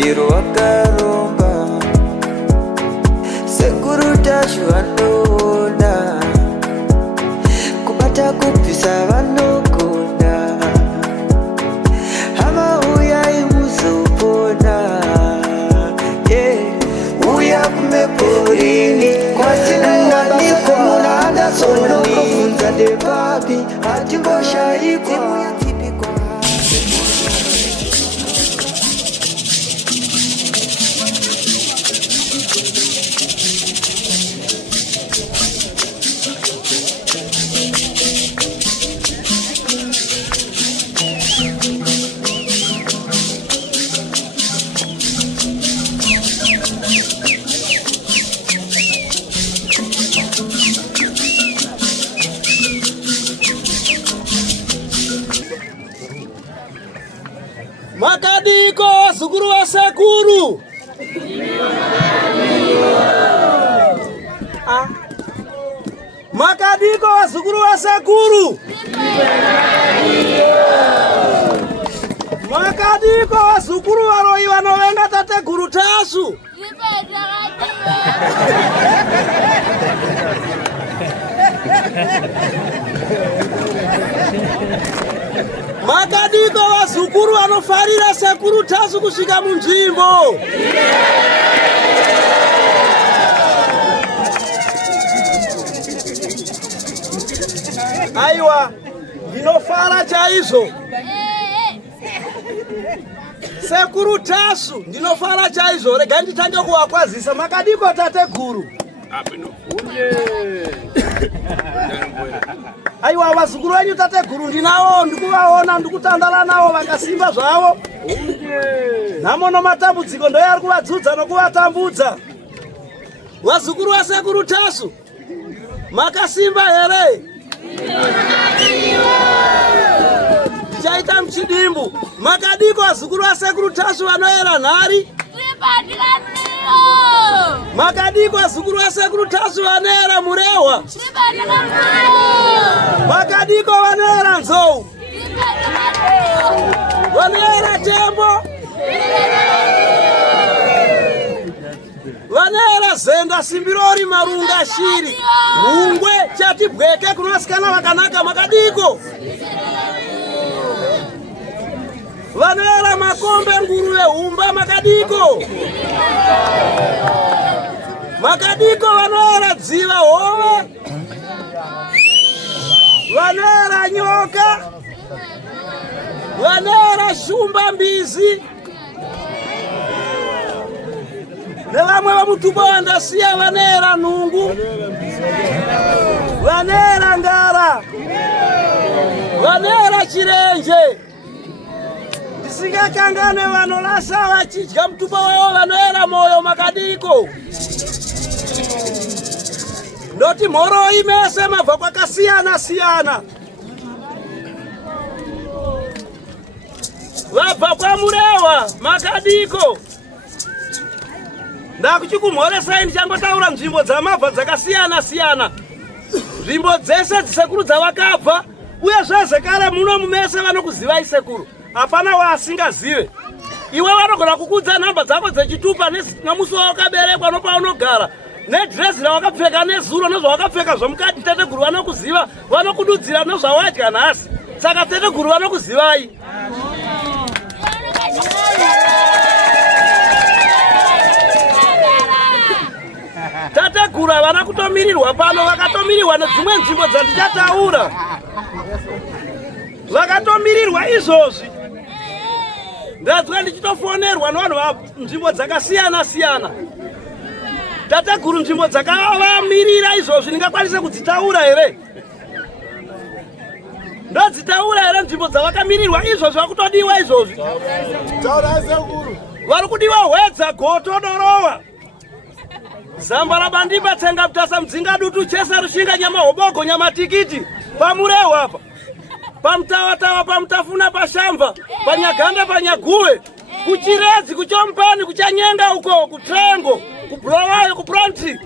Chiro wakaromba sekuru tashu anoda kubata kupisa vanogona hama uya imuzopona uya kumeporini kwatinanganikwa munada sonokofunza devapi hatingoshaikwa. Makadiko wasukuru wa sekuru. Makadiko wasukuru wa sekuru. Makadiko wasukuru waroi wanowenga tate guru tasu. Makadiko wasukuru wanofarira sekuru tasu kusvika munzvimbo. Aiwa, ndinofara chaizvo. Sekuru tasu, ndinofara chaizvo. Rega nditange kuvakwazisa. Makadiko tate guru. Aiwa, vazukuru venyu tate guru ndinawo, ndikuvaona, ndikutandala navo vakasimba zvavo. Namono matambudziko ndoyari kuvadzudza nokuvatambudza. Vazukuru vasekuru tasu, makasimba here? Chaita mchidimbu. Makadiko vazukuru vasekuru tasu vanoera nhari. Makadiko vazukuru vasekuru tasu vanoera murehwa. Makadiko vanoera nzou. Vanoera tembo. Vanoera zenda, simbirori, marunga, shiri, hungwe, chati bweke kunosikana vakanaka. Makadiko vanoera makombe, nguruve, humba. Makadiko Makadiko vanoera dziva, hove. Vanoera nyoka. Vanoera shumba, mbizi. Nevamwe vamutuba vandasiya vanoera nhungu. Vanoera ngara. Vanoera chirenje. Ndisikakangane vanolasa vachidya mutuba wavo vanoera moyo. Makadiko ndoti mhoro imese mabva kwakasiyana siyana. Vabva kwamurehwa. Makadiko ndakuchikumhoresai ndichangotaura nzvimbo dzamabva dzakasiyana siyana. Nzvimbo dzese dzisekuru dzavakabva, uye zvazekare muno mumese vanokuzivai sekuru. Hapana waasingazive. Iwe vanogona kukudza nhamba dzako dzechitupa nemusi wawakaberekwa nopaunogara, nedhirezi rawakapfeka, nezuro nezvawakapfeka zvomukati. Teteguru vanokuziva, vanokududzira nezvawadya nhasi. Saka teteguru vanokuzivai. Tateguru havana kutomirirwa pano, vakatomirirwa nedzimwe nzvimbo dzandichataura. Vakatomirirwa izvozvi. Ndadzwa ndichitofonerwa nevanhu nzvimbo dzakasiyana siyana. Tateguru nzvimbo dzakavamirira izvozvi ndingakwanise kudzitaura here? Ndodzitaura here nzvimbo dzavakamirirwa izvozvi? Vakutodiwa izvozvi. Vari kudiwa hwedza, goto, dorova, zambara, bandiba, tsenga, mutasa, mudzinga, dutu, chesa, rushinga, nyama, hobogo, nyama, tikiti. Pamurehwa apa, pamutavatawa, pamutafuna, pashamva, panyaganda, panyaguwe, kuchiredzi, kuchompani, kuchanyenga uko, kutrengo, kubulawayo, kupronti,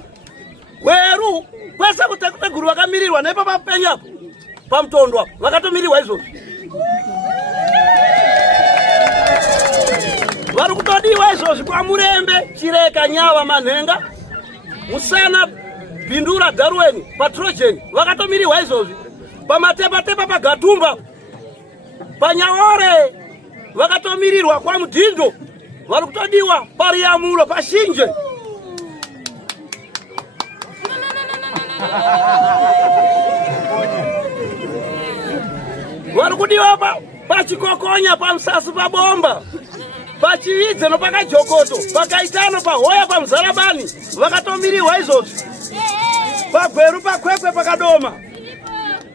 gweru, kwese kuteguru vakamirirwa. Nepa papenyapo pamutondwa vakatomirirwa izvozvi. vari kutodiwa izvozvi kwa Murembe, Chireka, Nyava, Manhenga, Musana, Bindura, Darweni, Patrojen vakatomirirwa izvozvi. Pamatepa paGatumba, paNyaore vakatomirirwa kwa Mudhindo, vari kutodiwa paRiamulo, paShinje. Vari kudiwa paChikokonya, paMusasi, paBomba, paChividze nopakaJokoto, paKaitano, paHoya, paMuzarabani vakatomirirwa izvozvi. PaGweru, paKwekwe, paKadoma,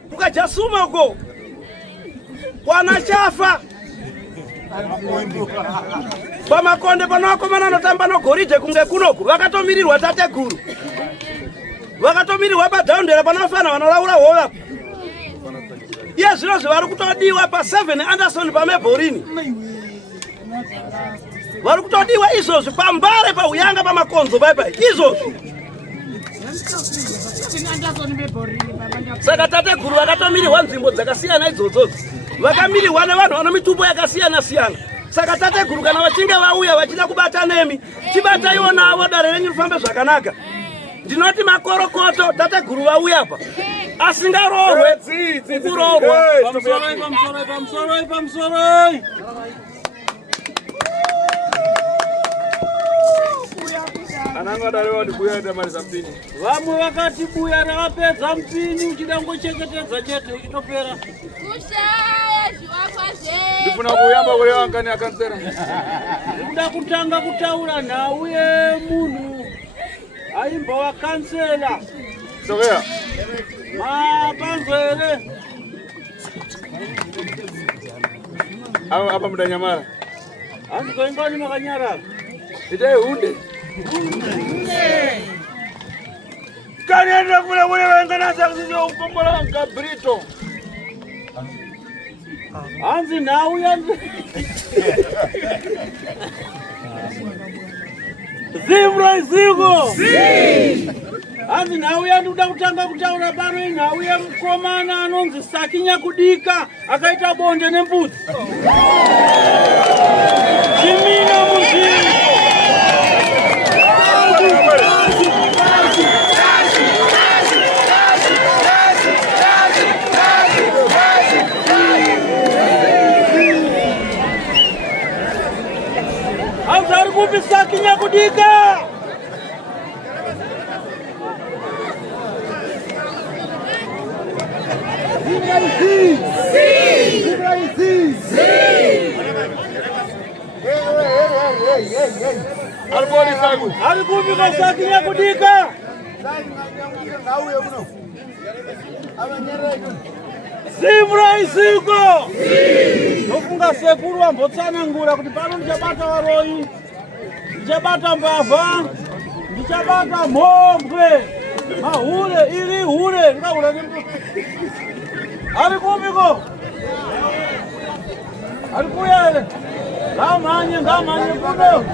kukaJasuma uko kwana Chafa, paMakonde panovakomana anotamba noGoridhe kunge kunoku vakatomirirwa tateguru. Vakatomirirwa paDhaundera panofana vanolaura hova. Iye zvino zvavari kutodiwa pa7 Anderson paMebhorini. Vari kutodiwa izvozvi paMbare, paUyanga, paMakonzo bye izvozvi. Saka tateguru vakatomirirwa nzvimbo dzakasiyana idzodzo. Vakamirirwa nevanhu vane mitumbo yakasiyana siyana. Saka tateguru kana vachinge vauya vachida kubata nemi, chibataiwo navo dare renyu rifambe zvakanaka. Ndinoti makorokoto tateguru vauya apa asingarohwe kurohwa. Pamsoroi. Ananga dare wadi buya da mali zampini. Vamwe vakati buya rakapedza mpini uchidangochegetedza chete uchitopera. Kushaya zvivakwa zvedu. Ndifuna kuyamba kuyangani akansera. Ndikuda kutanga kutaura nhau yemunhu aimba wakansela. Sokea. Mapanzwere. Apa mudanyamara. Hanzi koingani makanyarara. Ite hunde. Kanienda kule wengana zakuzizo ukombola Gabrito. Hanzi now yandi. Zimro zigo. Hanzi now yandi uda kutanga kutaura pano nhau ya mkomana anonzi Sakinya Kudika akaita bonde nembudzi. Chimina muzigo. Hamzari kupi Sakinya Kudika. Albori sagu. Alikupi kwa Sakinya Kudika. Zimra isiko. Nofunga sekuru ambotsana ngura kuti pano ndichabata varoi. Ndichabata mbavha. Ndichabata mhombwe. Mahure iri hure ndikaura ndi. Alikupiko. Alikuya ere. Ngamanye kuno.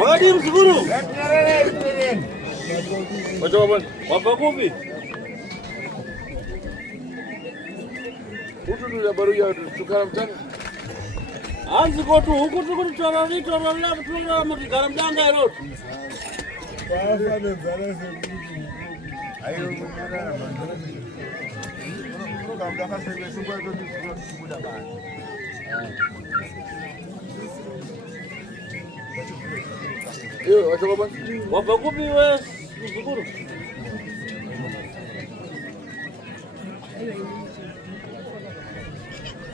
Wadi msukuru. Wapa kupi? Utu ndio baru ya tukara mtanga. Anzi kotu huku tukuri torori kutura mukigara mdanga erot. Basa benzala sebutu. Ayo mnyara mandara. Kuka mdanga sebe sungwa to kuda bana. Yo, wapa kupi we msukuru?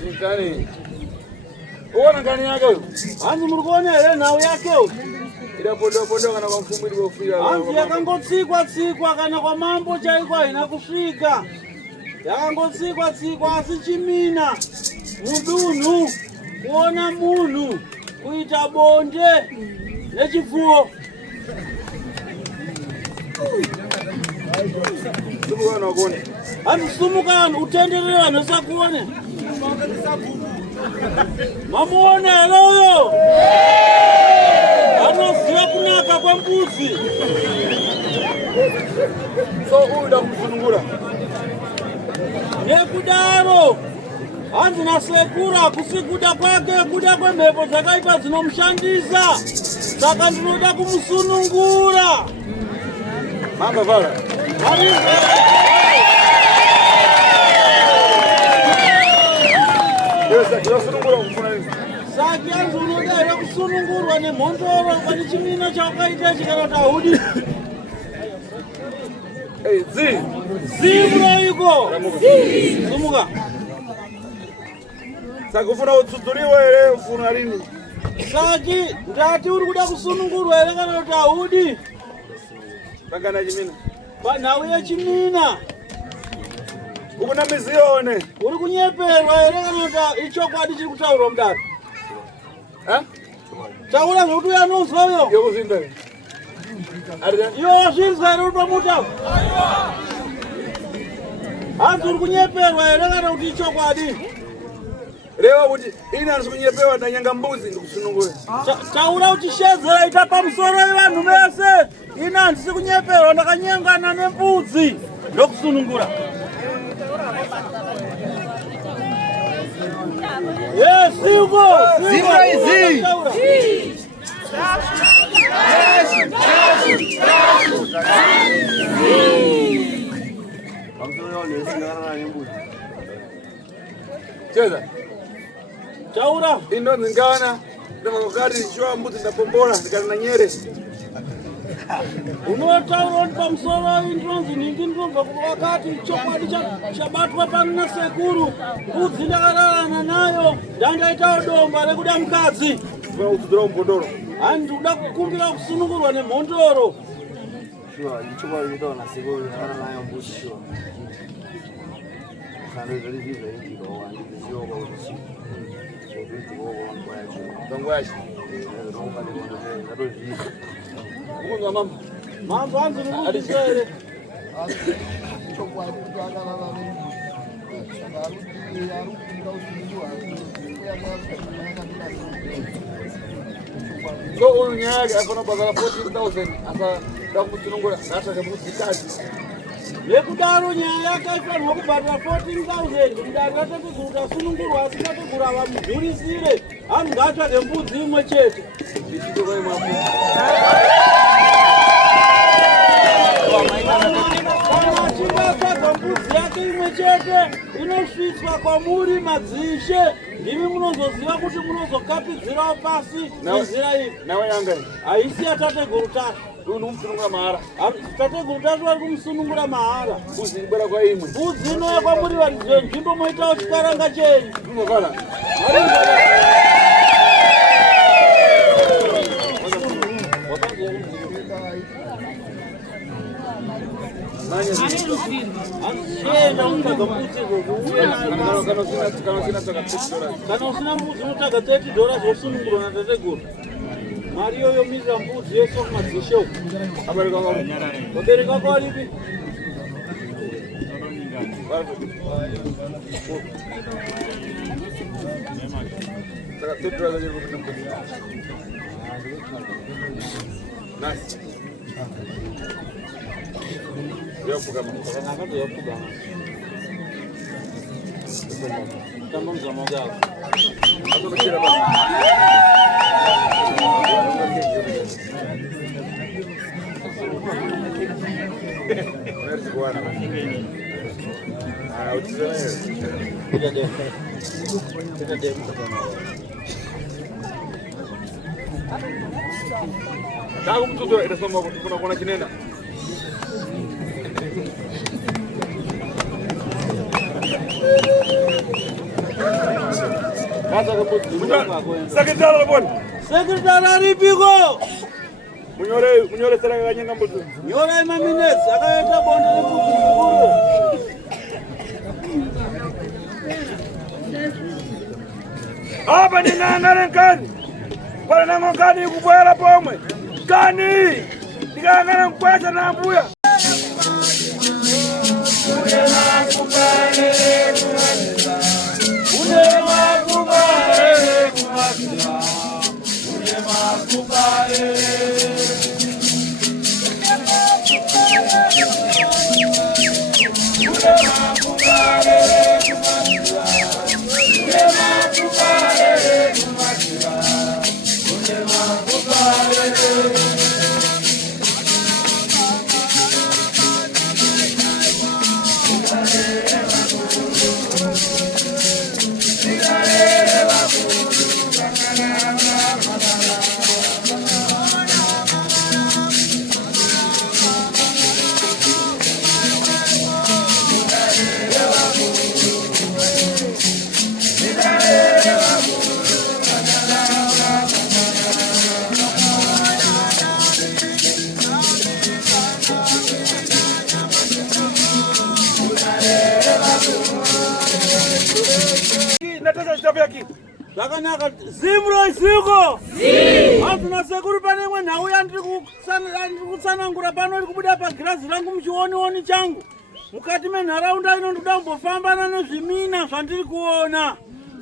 Nikani? Uona ngani yake huyo? Anzi murukone ile nao yake huyo. Ila podo kana kwa mfumo ile kufia. Anzi yakangotsikwa kana kwa mambo chaikwa inakusvika. Yakangotsikwa asichimina. Mudunhu kuona munhu kuita bonde nechipfuwo. Andisumukani utenderera nesakuone. Mamuone loyo. Anoziva kunaka kwambuzi. So uda kumsunungura. Nekudaro. Hanzi nasekura kusikuda kwake kuda kwemhepo dzakaipa dzinomushandisa. Saka ndinoda kumusunungura. Mamba vala. Saki yanzi unodaira kusunungurwa nemhondoro pane chimina chawakaita chikanota hudi. Zimunoiko. Zimuka. Saki ufuna utsudzuriwe ere ufuna lini? Saki ndati uri kuda kusunungurwa ere kana kuti ahudi? Pangana chimina. Panhau yechimina. Ukuna mizione. Uri kunyeperwa ere kana kuti ichokwadi chiri kutaurwa mudare? Taura zvokuti uya anozwayo. Yokuzvinda. Iwo wazvinzwa ere uri pamutauro? Hanzi uri kunyeperwa ere kana kuti ichokwadi? Reva kuti ina handisi kunyepewa ndanyanga mbuzi ndikusunungura. Taura kuti shedzera ita pamusoro vevanhu vese. Ina handisi kunyeperwa ndakanyengana nembudzi ndokusunungura. Yes, Hugo! Zima izi! Cheza. Taura! Ino ningana. Ndakakati shwa mbuzi ndapombola ndikana nyere. Unotaura kuti pamusoro indinonzi nhingi ndinobva kuvakati chokwadi chabatwa pano nasekuru. Mbudzi ndakararana nayo ndandaitawo domba rekuda mukadzi. Funa kutsudzura umbondoro. Hani ndikuda kukumbira kusunungurwa nemhondoro. Sure, ichokwadi kuitawo nasekuru ndakararana nayo mbuzi sure. Sando zviri zvizoitirwa handiziva kuti zvokuitirwa nguva yacho. Panguva yacho. Ndatozviita. Ukunzwa mamba. Mamba hanzi rikuzvisa ere? Ichokwadi kuti akararana nembuzi. Saka arikupinda kusunungurwa. So uyu nyaya yake afana kubhadhara 14,000 asa ndakusunungura ndatsvaka mbudzi kazi. Nekudaro nyaya yakaifanirwa kubhadhara 14,000 mudare ratekuguru tasunungurwa asikategura vamudhurisire. Hanzi ngatsvage mbudzi imwe chete. Kana achingatsvaga mbudzi yake imwe chete inosvitswa kwamuri madzishe. Ndimi munozoziva kuti munozokapidzirawo pasi nzira iyi. Nawe yanga iyi. Haisi yatateguru tacho. Uyu ndikumusunungura mahara. Tateguru tacho vari kumusunungura mahara. Mbudzi ibwera kwa imwe. Mbudzi inouya kwamuri varidzi venzvimbo moitawo chikaranga chenyu. Unovala. Kana usina mbudzi unotaga $30 zvosunungurwa natateguru. Mari iyoyo mirira mbudzi yese kumadzishe uku. Vabereki vako varipi? Nice. Tangu mtoto inasoma kuna kinena. Sekretari bwana. Sekretari aripiko? Munyore sera kanyanga mbuzi. Nyora imaminesi akaita bonde rebudzi zikuru. Hapa ni nangare nkani. Pale na mkani kubwela pomwe. Kani. Ndikangana mkwasha na mbuya. Zakanaka zimro isiko hatuna sekuru pane mwe nhau yandiri kutsanangura pano iri kubuda pagirazi rangu muchioni changu mukati menharaunda ino ndoda kumbofambana nezvimina zvandiri kuona.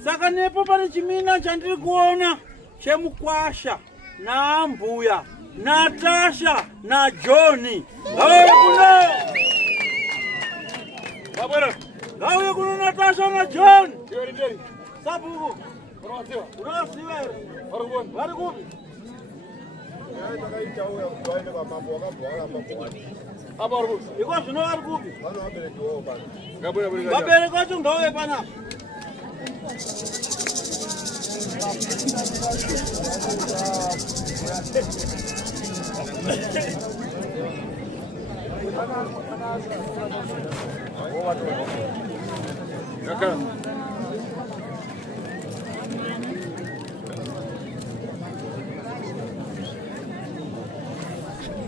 Saka nepo pane chimina chandiri kuona chemukwasha naambuya Natasha na Johnny. Ngauye kuno. Babara. Ngauye kuno Natasha na John. Ndiri. Sabuku. Unasiwa. Vari kupi? Apa uri kupi? Iko zvino vari kupi? Vabereki vacho ngauye panapa.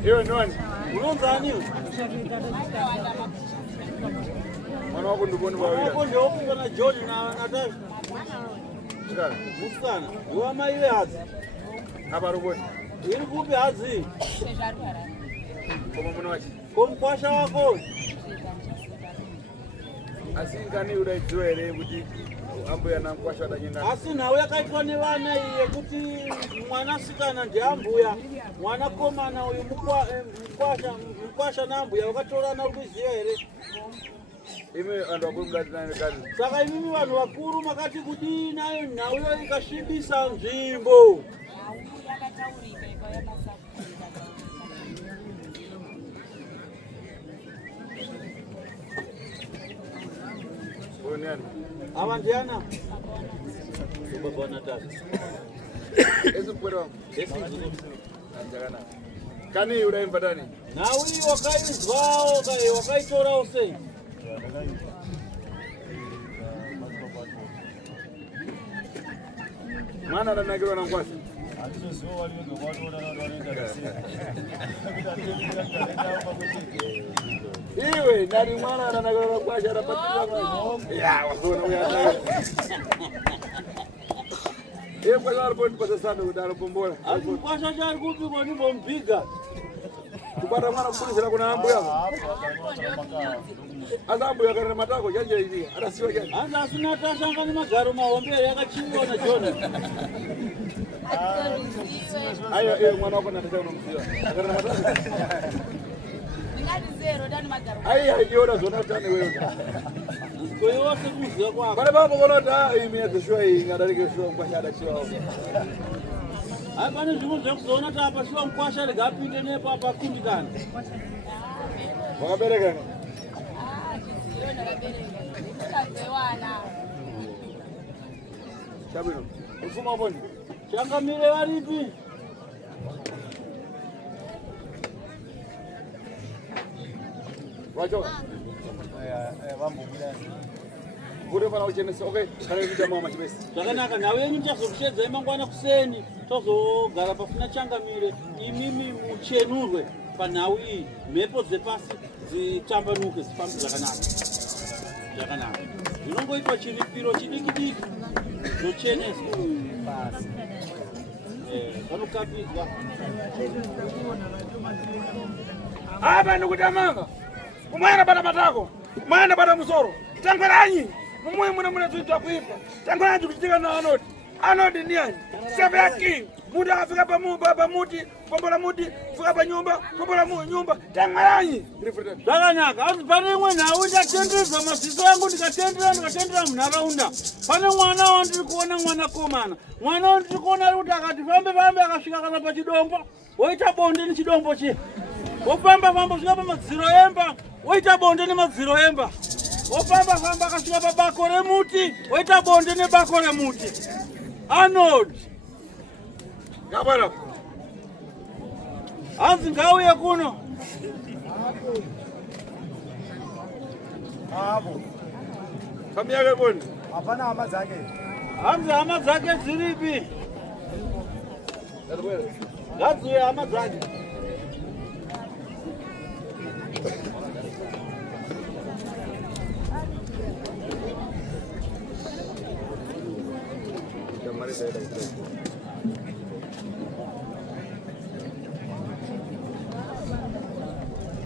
Hiyo nani? Unaanza nini? Mwana wako ndio bwana wawili. Wako ndio huko na George na Natasha. Mskana. Mskana. Wewe ama ile hazi. Hapa ruboni. Ili kupi hazi. Kama mwana wako. Komkwasha wako. Asingani udaitwele kuti ambuya namkwasha adanyenda. Asi nawe yakaitwa nevana iye kuti mwanasikana ndiambuya. Mwana komana uyu mkwasha nambuya wakatorana ruziva here. Ime vantu vakuru mukati nayo kati. Saka imimi vanhu vakuru makati kudii nayo nhauyo ikasvibisa nzvimbo. Boniani. Ava ndiana? Baba Natasha. Esi mpwero wangu. Anjagana. Kani udaimba ndani? Nawi wakaizwao wakaitora usei. Mwana adanagirwa na mkwasi. Iwe nani mwana adanagirwa na mkwasi adapatika mwana. Ya wasona uya. Ye kwa sababu point pasa sana udaro pombola. Asi mkwasha chari kupi kwa nimbo mpiga. Kupata mwana kupunisha kuna ambu yako. Asa ambu yako na matako janje hivi. Anasiwa janje. Asa asina Natasha ngani magaro maombele yakachiwa na John. Ayo mwana wako Natasha unamsiwa. Agara na matako. Ngati zero ndani magaro. Ayo yona zona tani wewe. Kwa hiyo wote kuziwa kwako. Pale baba konota imeye shwa hii ngadarike shwa kwa shada shwa. Hai pane zvimwe zvekuzoona kuti apa shiwa mkwasha rigapinde nepo apa kundikana. Wakabereka ni? Chiziyo ndakabereka. Ndikazewana. Chabino. Ufuma mboni. Changamire varipi? Wachoka. Vambo bilani. Bude pana uchenesa. Okay, kana kuita mama chibesi. Zvakanaka nawe yenyu ndichazokushedzai mangwana kuseni tozogara pasina changamire imimi muchenurwe panhau iyi mhepo dzepasi dzitambanuke dzifambe zvakanaka zvinongoitwa chiripiro chidiki diki zvocheneswa Vanokapizwa. Hapa ndikutamanga. Kumwana bata matako. Kumwana bata musoro. Tangweranyi. Mumwe muna tuitwa kuipa. Tangweranyi kuchitika na Anodi. Anodi ni ani? Sebe king. Muda afika pa muti, pombola muti, fika pa nyumba, pombola nyumba. Tangweranyi. Zvakanaka, asi pane mwana uchatendedza masiso yangu ndikatendera munharaunda. Pane mwana wandiri kuona mwana komana. Mwana wandiri kuona ari kuti akati fambe akasvika kana pachidombo, woita bonde nechidombo chiya. Wofamba kusvika pamadziro emba, woita bonde nemadziro emba. Wofamba akasvika pabako remuti, woita bonde nebako remuti. Anodi. Ngabara. Hanzi ngauye kuno. Hapo. Familia yake boni. Hapana hama zake. Hanzi hama zake ziripi? Gazi hama zake.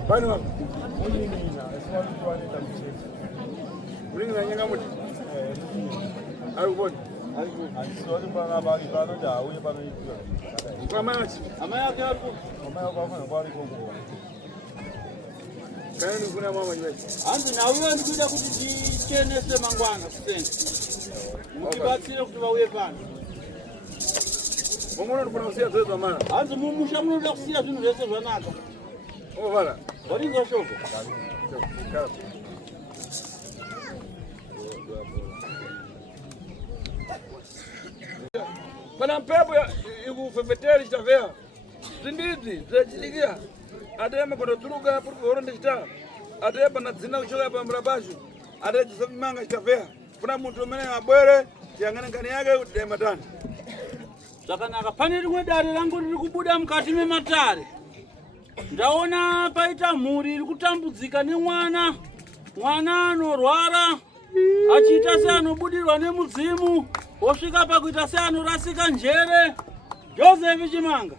Bani wapi? Ulingi na nyanga muti? Aliboni? Alisori bana bali bana da uye bana yikiwa. Kwa machi? Amaya kyarku. Amaya kwa fana bali kongo. Kaeni kuna mama nyewe. Hanzi nauye ndikuda kuti ndichenese mangwana kusenzi. Mukibatsire kuti vauye pano. Mumono ndikuna kusiya zozo mara. Hanzi mumusha munoda kusiya zvinhu zvese zvanaka. Ovala. Waringa shoko. Pana mpepo ikufefeteri chitavea. Zindidzi zachilikia. Adema kondo turuga puri kuhoronde chita. Adeba na dzina kuchoka pa mrabashu. Ade chisamanga chitavea. Kuna muntu umene abwere tiyangane ngani yake kuti dema tani. Zvakanaka, pane rimwe dare rangu riri kubuda mukati mematare. Ndaona paita mhuri iri kutambudzika nemwana. Mwana anorwara achiita seanobudirwa nemudzimu, osvika pakuita seanorasika njere. Joseph Chimanga.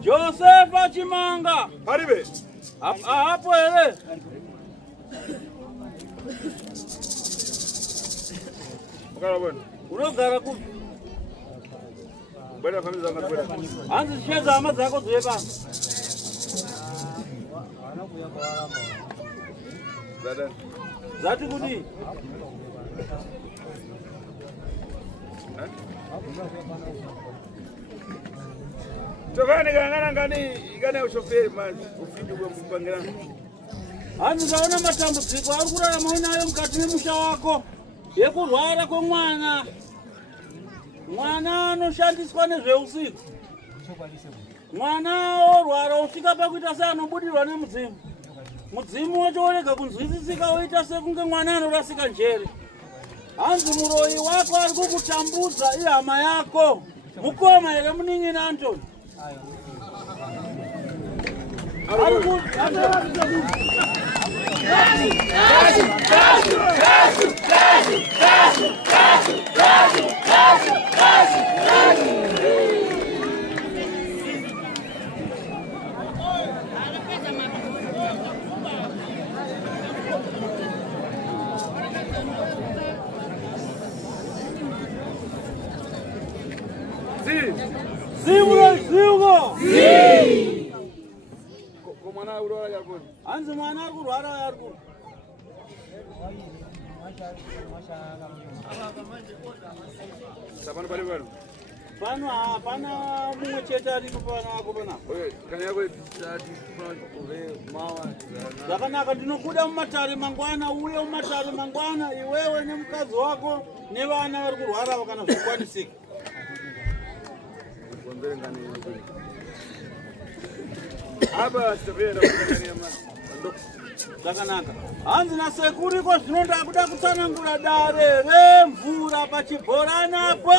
Joseph Chimanga. Paribe. Hapo hele. Ukala bwana. Unogara kupi? Bwana familia zangu bwana. Hanzi sheza hama zako ziwe pano. Dada. Zati kuti? Tokani ngana ngani igane ushoferi maji ufindi kwa mpangirana. Hanzi ndaona matambudziko ari kurarama unayo mukati memusha wako yekurwara kwemwana. Mwana anoshandiswa nezveusiku. Mwana orwara osvika pakuita seanobudirwa nemudzimu. Mudzimu wacho orega kunzwisisika oita sekunge mwana anorasika njere. Hanzi muroyi wako ari kukutambudza ihama yako. Mukoma here Muning'ina Antoni? Mwana urora yakoni. Hanzi mwana ari kurwara ari kurwara. Sapano pale bwana. Pano hapana mumwe chete aripo pano ako pana. Oye, kani yako tati ove mawa. Zvakanaka, ndinokuda mumatare mangwana, uye mumatare mangwana iwewe nemukadzi wako nevana vari kurwara kana zvikwanisika. Kumbere ngani yakoni. Aba sitapenda kukanya nyama. Zvakanaka. Hanzi nasekuriko zvino ndakuda kutsanangura dare remvura pachibhoranapo.